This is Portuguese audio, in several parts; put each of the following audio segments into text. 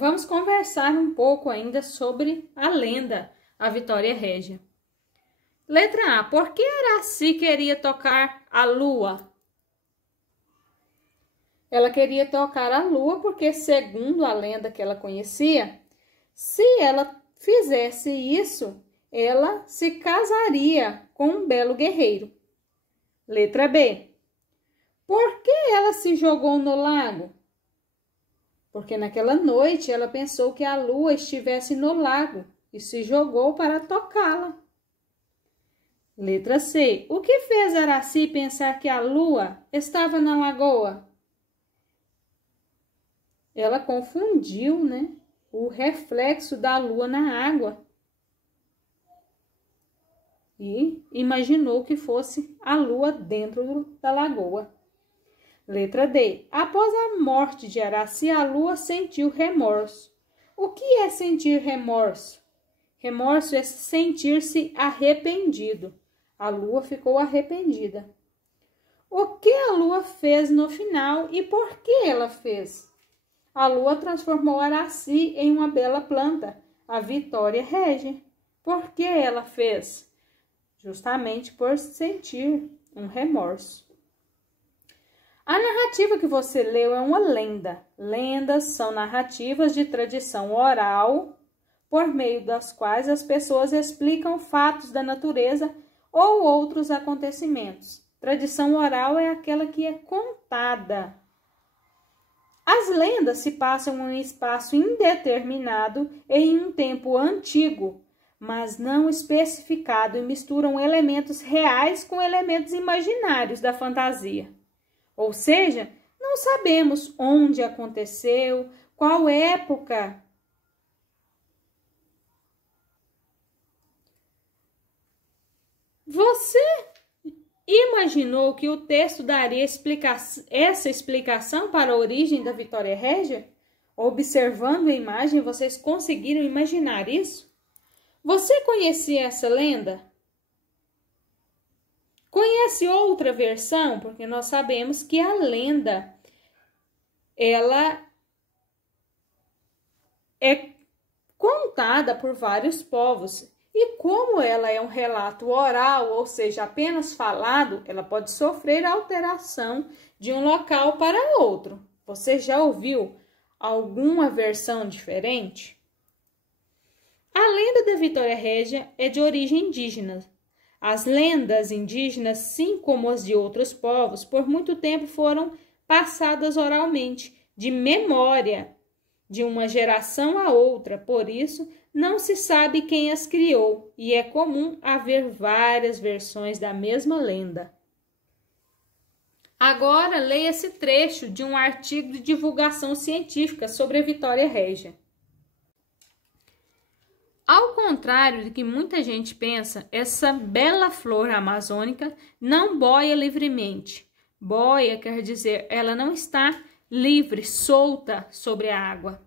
Vamos conversar um pouco ainda sobre a lenda, a Vitória Régia. Letra A. Por que Araci queria tocar a lua? Ela queria tocar a lua porque, segundo a lenda que ela conhecia, se ela fizesse isso, ela se casaria com um belo guerreiro. Letra B. Por que ela se jogou no lago? Porque naquela noite ela pensou que a lua estivesse no lago e se jogou para tocá-la. Letra C. O que fez Araci pensar que a lua estava na lagoa? Ela confundiu, o reflexo da lua na água e imaginou que fosse a lua dentro da lagoa. Letra D. Após a morte de Araci, a lua sentiu remorso. O que é sentir remorso? Remorso é sentir-se arrependido. A lua ficou arrependida. O que a lua fez no final e por que ela fez? A lua transformou Araci em uma bela planta, a Vitória Régia. Por que ela fez? Justamente por sentir um remorso. A narrativa que você leu é uma lenda. Lendas são narrativas de tradição oral, por meio das quais as pessoas explicam fatos da natureza ou outros acontecimentos. Tradição oral é aquela que é contada. As lendas se passam em um espaço indeterminado e em um tempo antigo, mas não especificado, e misturam elementos reais com elementos imaginários da fantasia. Ou seja, não sabemos onde aconteceu, qual época. Você imaginou que o texto daria essa explicação para a origem da Vitória Régia? Observando a imagem, vocês conseguiram imaginar isso? Você conhecia essa lenda? Conhece outra versão? Porque nós sabemos que a lenda, ela é contada por vários povos. E como ela é um relato oral, ou seja, apenas falado, ela pode sofrer alteração de um local para outro. Você já ouviu alguma versão diferente? A lenda da Vitória Régia é de origem indígena. As lendas indígenas, assim como as de outros povos, por muito tempo foram passadas oralmente, de memória, de uma geração a outra. Por isso, não se sabe quem as criou, e é comum haver várias versões da mesma lenda. Agora, leia esse trecho de um artigo de divulgação científica sobre a Vitória Régia. Ao contrário do que muita gente pensa, essa bela flor amazônica não boia livremente. Boia quer dizer, ela não está livre, solta sobre a água.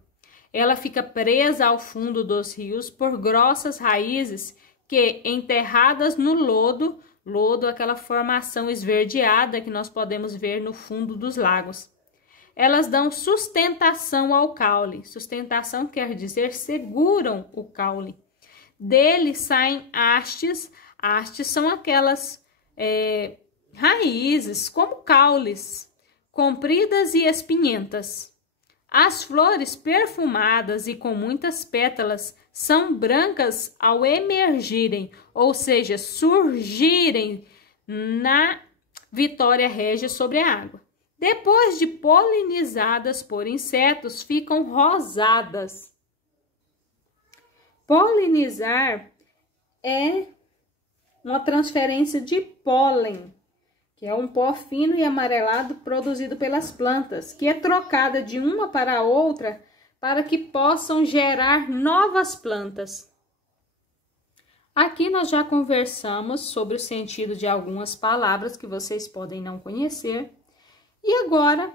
Ela fica presa ao fundo dos rios por grossas raízes que, enterradas no lodo, aquela formação esverdeada que nós podemos ver no fundo dos lagos. Elas dão sustentação ao caule. Sustentação quer dizer seguram o caule. Dele saem hastes. Hastes são aquelas raízes, como caules, compridas e espinhentas. As flores perfumadas e com muitas pétalas são brancas ao emergirem, ou seja, surgirem na Vitória Régia sobre a água. Depois de polinizadas por insetos, ficam rosadas. Polinizar é uma transferência de pólen, que é um pó fino e amarelado produzido pelas plantas, que é trocada de uma para a outra para que possam gerar novas plantas. Aqui nós já conversamos sobre o sentido de algumas palavras que vocês podem não conhecer. E agora,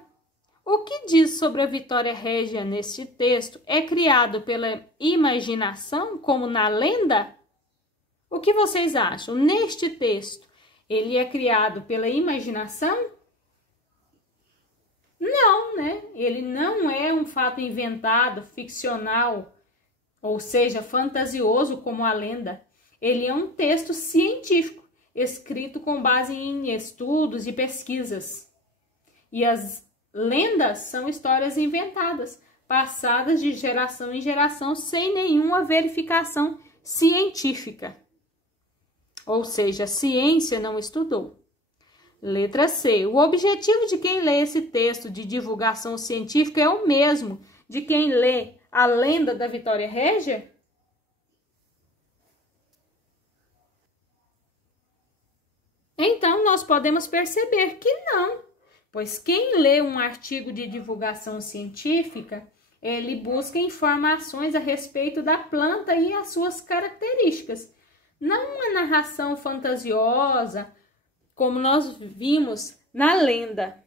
o que diz sobre a Vitória Régia neste texto é criado pela imaginação, como na lenda? O que vocês acham? Neste texto, ele é criado pela imaginação? Não, né? Ele não é um fato inventado, ficcional, ou seja, fantasioso como a lenda. Ele é um texto científico, escrito com base em estudos e pesquisas. E as lendas são histórias inventadas, passadas de geração em geração sem nenhuma verificação científica. Ou seja, a ciência não estudou. Letra C. O objetivo de quem lê esse texto de divulgação científica é o mesmo de quem lê a lenda da Vitória Régia? Então, nós podemos perceber que não, pois quem lê um artigo de divulgação científica, ele busca informações a respeito da planta e as suas características, não uma narração fantasiosa, como nós vimos na lenda.